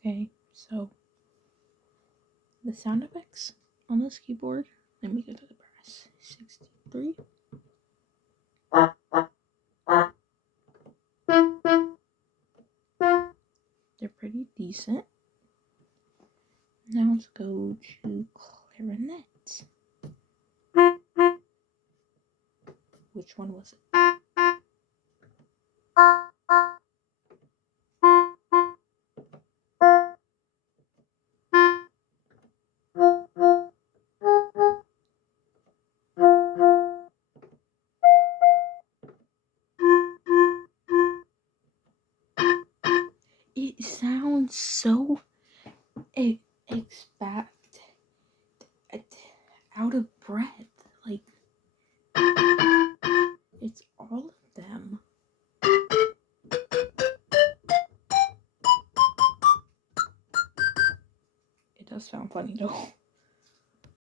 Okay, so the sound effects on this keyboard, let me go to the brass. 63. They're pretty decent. Now let's go to clarinet. Which one was it? It sounds so expect out of breath. Like, it's all of them. It does sound funny though.